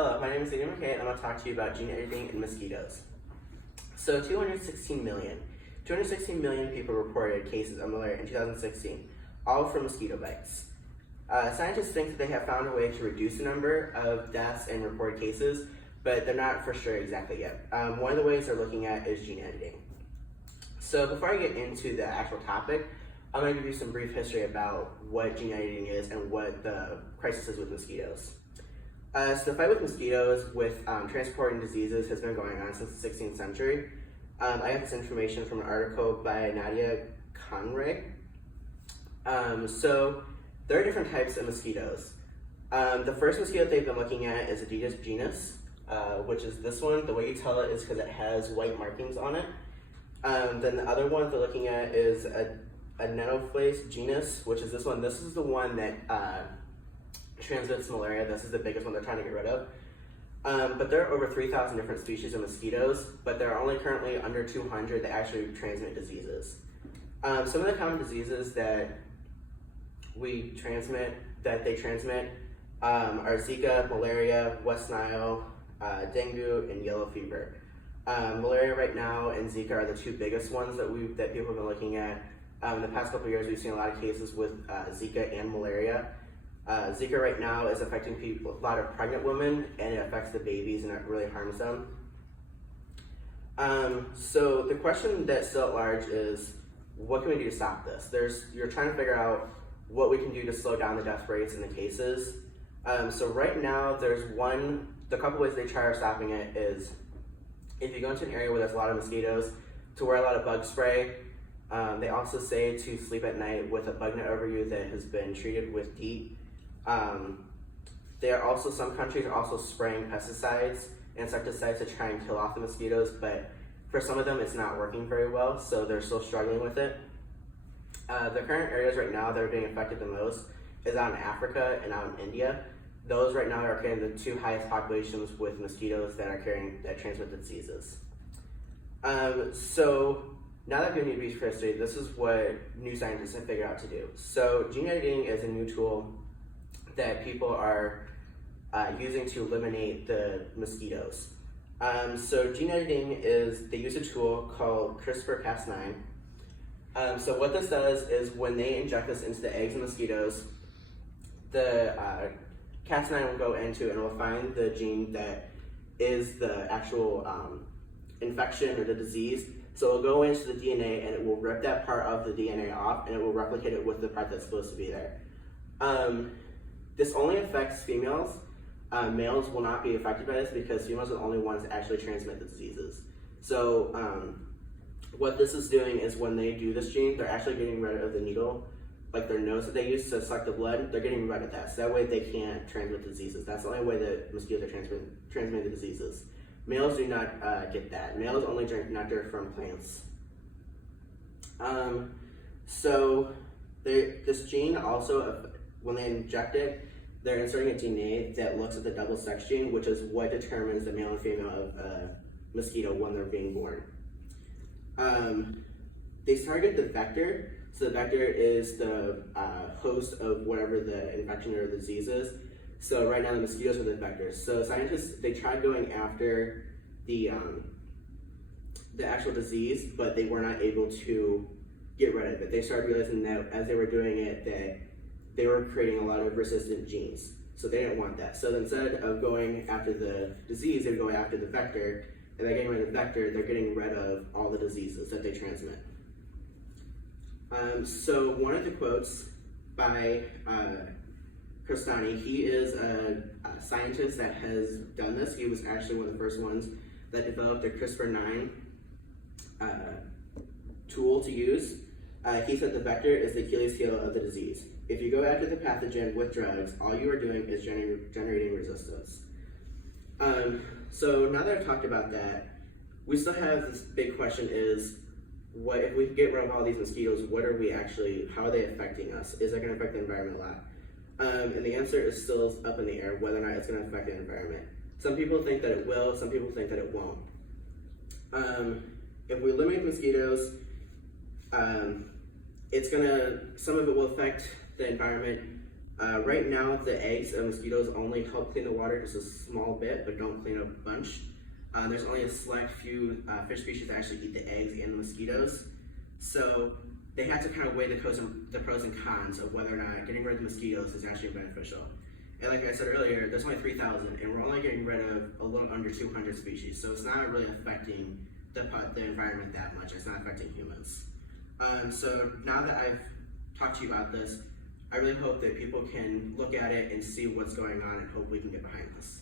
Hello, my name is Daniel McKay, and I'm going to talk to you about gene editing in mosquitoes. So 216 million people reported cases of malaria in 2016, all from mosquito bites. Scientists think that they have found a way to reduce the number of deaths and reported cases, but they're not for sure exactly yet. One of the ways they're looking at is gene editing. So before I get into the actual topic, I'm going to give you some brief history about what gene editing is and what the crisis is with mosquitoes. So the fight with mosquitoes with transporting diseases has been going on since the 16th century. I got this information from an article by Nadia Conray. So there are different types of mosquitoes. The first mosquito they've been looking at is Aedes genus, which is this one. The way you tell it is because it has white markings on it. Then the other one they're looking at is Anopheles genus, which is this one. This is the one that transmits malaria. This is the biggest one they're trying to get rid of. But there are over 3,000 different species of mosquitoes, but there are only currently under 200 that actually transmit diseases. Some of the common diseases that they transmit are Zika, malaria, West Nile, dengue, and yellow fever. Malaria right now and Zika are the two biggest ones that people have been looking at. In the past couple of years, we've seen a lot of cases with Zika and malaria. Zika right now is affecting a lot of pregnant women, and it affects the babies and it really harms them. So the question that's still at large is, what can we do to stop this? You're trying to figure out what we can do to slow down the death rates and the cases. So right now, the couple ways they try stopping it is, if you go into an area where there's a lot of mosquitoes, to wear a lot of bug spray. They also say to sleep at night with a bug net over you that has been treated with DEET. Some countries are also spraying pesticides and insecticides to try and kill off the mosquitoes, but for some of them it's not working very well, so they're still struggling with it. The current areas right now that are being affected the most is out in Africa and out in India. Those right now are carrying the two highest populations with mosquitoes that transmit diseases. So now that I've given you a brief history, this is what new scientists have figured out to do. So gene editing is a new tool that people are using to eliminate the mosquitoes. So gene editing they use a tool called CRISPR-Cas9. So what this does is when they inject this into the eggs of mosquitoes, the Cas9 will go into and will find the gene that is the actual infection or the disease. So it'll go into the DNA and it will rip that part of the DNA off and it will replicate it with the part that's supposed to be there. This only affects females. Males will not be affected by this because females are the only ones that actually transmit the diseases. So what this is doing is when they do this gene, they're actually getting rid of the needle, like their nose that they use to suck the blood, they're getting rid of that. So that way they can't transmit diseases. That's the only way that mosquitoes are transmitting the diseases. Males do not get that. Males only drink nectar from plants. So this gene also, when they inject it, they're inserting a DNA that looks at the double sex gene, which is what determines the male and female of a mosquito when they're being born. They target the vector. So the vector is the host of whatever the infection or disease is. So right now the mosquitoes are the vectors. So scientists, they tried going after the actual disease, but they were not able to get rid of it. They started realizing that as they were doing it, that they were creating a lot of resistant genes. So they didn't want that. So instead of going after the disease, they would go after the vector. And by getting rid of the vector, they're getting rid of all the diseases that they transmit. So one of the quotes by Crostani, he is a scientist that has done this. He was actually one of the first ones that developed the CRISPR-9 tool to use. He said the vector is the Achilles heel of the disease. If you go after the pathogen with drugs, all you are doing is generating resistance. So now that I've talked about that, we still have this big question is, what if we get rid of all these mosquitoes, how are they affecting us? Is that going to affect the environment a lot? And the answer is still up in the air, whether or not it's going to affect the environment. Some people think that it will, some people think that it won't. If we eliminate mosquitoes, some of it will affect the environment. Right now, the eggs of mosquitoes only help clean the water just a small bit, but don't clean a bunch. There's only a select few fish species that actually eat the eggs and the mosquitoes. So they had to kind of weigh the pros and cons of whether or not getting rid of the mosquitoes is actually beneficial. And like I said earlier, there's only 3,000, and we're only getting rid of a little under 200 species. So it's not really affecting the environment that much. It's not affecting humans. So now that I've talked to you about this, I really hope that people can look at it and see what's going on and hope we can get behind this.